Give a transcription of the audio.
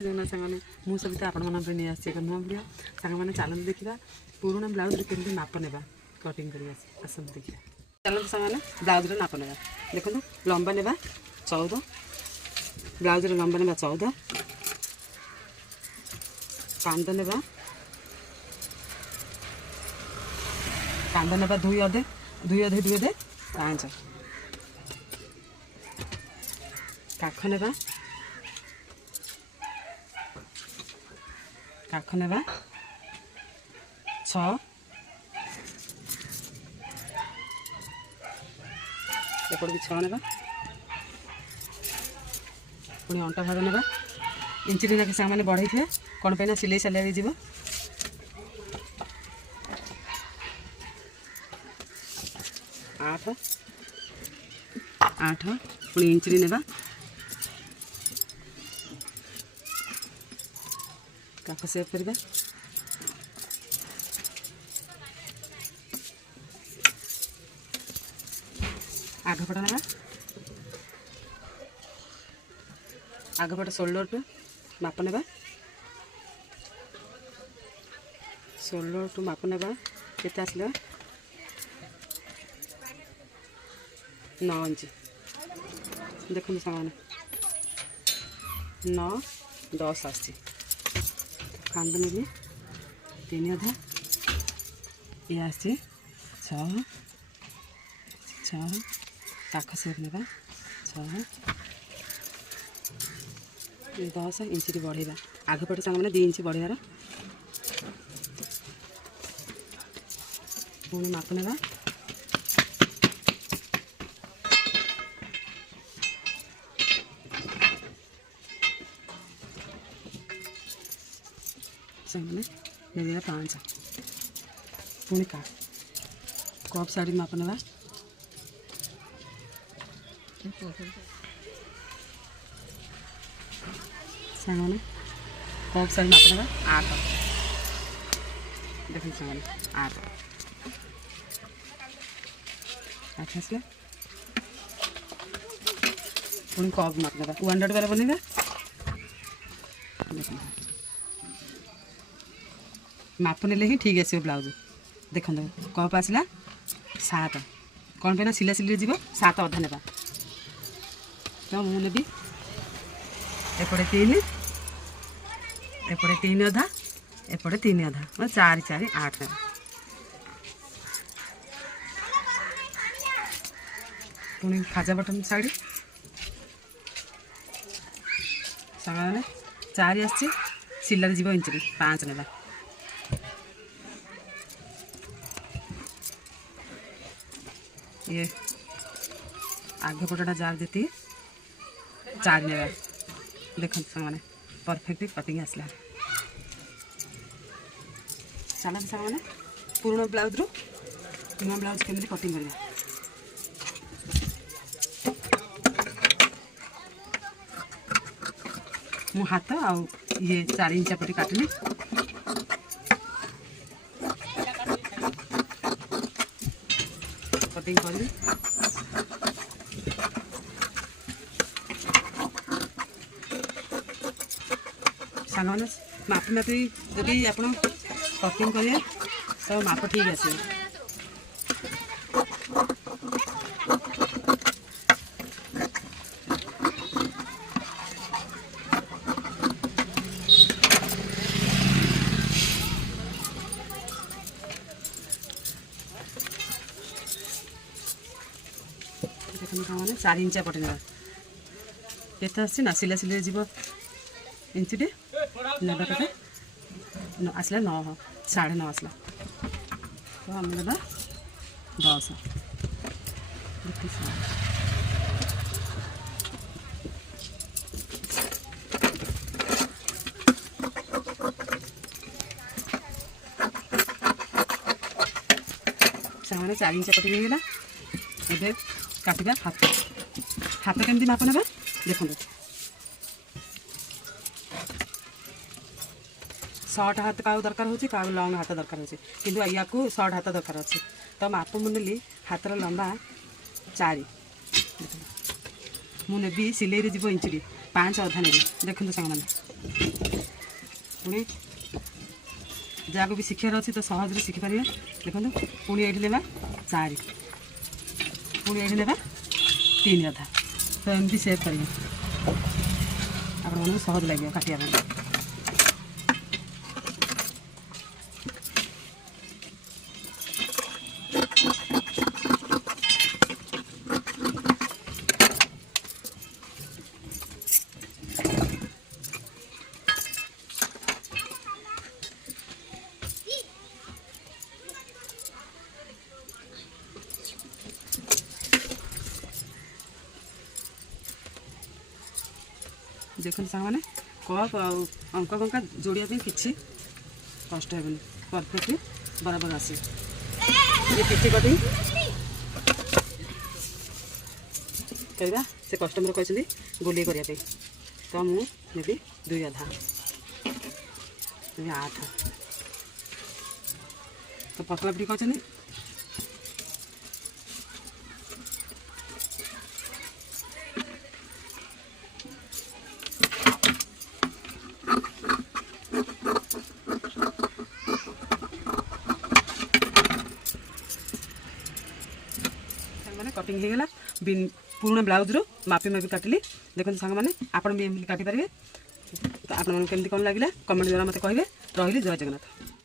सामने मु सहित आपण नहीं आसी एक नुआ भिडियो सांग मैंने चलते देखा पुराणा ब्लाउज केमती माप नेबा कटिंग कर आसत देखिए चलते सांग ब्लाउज नाप नेबा देखो लंबा नेबा 14 ब्लाउज लंबा नेबा 14 कांद नेबा 2 अधे 5 काख नेबा काख नेबा 6 एपट भी 6 नेबा पुणी अंटा भाग नेबा इंची लाखे सामान बढ़ई थे कौन पे सिलाई सारे जीव 8 पुणी इंची नेबा काख सेव करवा आगपट नेबा आगपट शोल्डर टू माप नेबा शोल्डर टू माप नेबा केते आसले 9 इंच देखो सामान 9 10 आसी कांद नेबी 3 अधा ये आसी 6 काख सेव नेबा 6 10 इंची बढ़ेगा आगपटे सांग मैंने 2 इंच बढ़ियार पुणी माप नेबा सामने 5 पुणी कप साड़ी माप नेबा सामने कप साड़ी माप नेबा 8 देख सामने 8 आसला पुणी कप माप नेबा 100 वाला बनेगा माप नेले ही ठीक आस ब्लाउज देख कप आसला 7 कौन पे सिला सिले जीव 7 अधा नेबा तो मुझे नेबी एपटे 3 एपटे 3 अधा एपटे 3 अधा मतलब 4 4 8 नेबा पुणी खाजा बटन साड़ी सामान 4 आसी सिला जीव इंच 5 नेबा ये आगे पटटा जार देती 4 नेबा देखो सामने परफेक्ट कटिंग आसला चला सामने पुराना ब्लाउज रू नुआ ब्लाउज केमती कटिंग करवा मु हाथ आउ ये 4 इंच पटी काटली कटिंग करी सामान माप मापी जदि आप कटिंग करेंगे तो माप ठीक आस देखने 4 इंच पटे ना केते आसी ना सिला सिले जीव इंची टे नेबा कटे आसला 9 9.5 आसला तो आम नेबा 10 सामने 4 इंच कटिंग होगा ए काटा हाथ हाथ केमती माप नेबा देखो शॉर्ट हाथ का दरकार होची का लॉन्ग हाथ दरकार होची किंतु या को शॉर्ट हाथ दरकार अछि तो माप मुनेली हाथर लंबा 4 मुझे भी सिलाई जीव इंची 5 अधा नेबी देखो सांग मैंने पुणी जहाँ भी शिक्षार अच्छी तो सहज शिखिपारे देखो पुणी ये ना 4 पुणी ये ना 3 अधा तो एमती सेव करेंगे आप सहज लगे काटा देखो सामने कप अंक कंका जोड़िया किसी कष्ट हे परफेक्टली बराबर आसे ये पिठी कटिंग करवा से कस्टमर कहते गोले करने तो मुझे 2 अधा 8 तो पतला पिठी कहते कटिंग हो गला पुराना ब्लाउज रो मापी मापी काटिली देखो सांग मैंने आप काटिपारे तो आपन केमती कौन लगे कमेंट द्वारा मत कहे रही जय जगन्नाथ।